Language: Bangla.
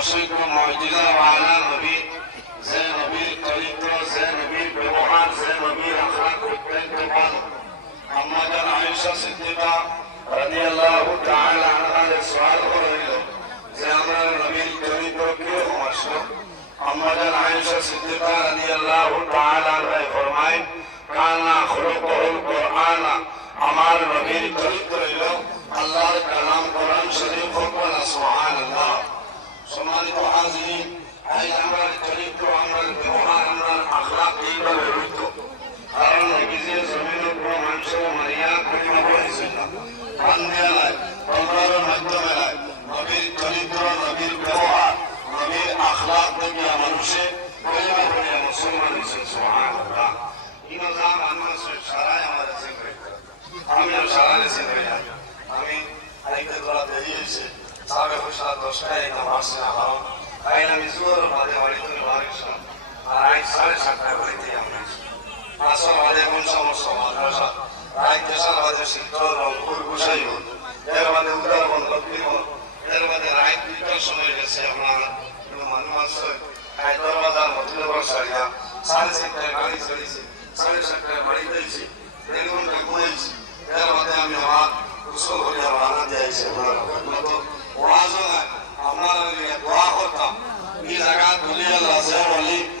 অসংখ্য মুজিজাওয়ালা নবী, যে নবীর চরিত্র, যে নবীর ব্যবহার, যে নবীর আখলাক অত্যন্ত ভালো। আম্মা জান আয়েশা সিদ্দিকা রাদিয়াল্লাহু তাআলা আনহার সওয়াল হইল যে আমরা নবীর চরিত্র কিরকম আসলো। আম্মা জান আয়েশা সিদ্দিকা রাদিয়াল্লাহু তাআলা আনহা ফরমায়, কানা খুলুকুল কুরআন, আমার নবীর চরিত্র হইল আল্লাহর কালাম কোরআন শরীফ। বলা সুবহানাল্লাহ। সম্মানিত হাজিরিন, এই আমরা চরিত্র, আমরা ব্যবহার, আমরা আখলাক এইভাবে হইত। কারণ নবীজি জমিনের উপর মানুষের মারিয়া কলিমা পড়েছিল বান্দিয়ালায়, তলোয়ারের মাধ্যমে নয়। নবীর চরিত্র, নবীর ব্যবহার, নবীর আখলাক থেকে মানুষে কলিমা পড়ে মুসলমান হয়েছে। সুবহানাল্লাহ। ইনজাম আমরা সারাই আমাদের চিন্তা, আমিও সারা চিন্তা যাই। আমি আরেকটা তোরা দেরি হয়েছে, সাড়ে 10টায় একদম আসছে না, কারণ তাই আমি জোর বাদে বাড়িতে বাড়িছিলাম। আর আজ 7:30টায় বাড়িতে আমরা আসল বাদে কোন সমস্যা মাদ্রাসা রাত 10 বাদে শিলচর, রংপুর, গোসাইপুর, এর বাদে উদারবন, লক্ষ্মীপুর, এর বাদে রাত 2টার সময় গেছে আপনার মানুষ হায়দ্রাবাজার মতিনগর সারিয়া 7:30টায় গাড়ি চড়েছি, 7:30টায় বাড়ি পেয়েছি, 1 ঘন্টা ঘুমাইছি। এর বাদে আমি আমার গোসল করে আমার আনা দিয়েছি। ওয়াজও নাই, আপনারা দোয়া করতাম এই জায়গা বলি আল্লাহ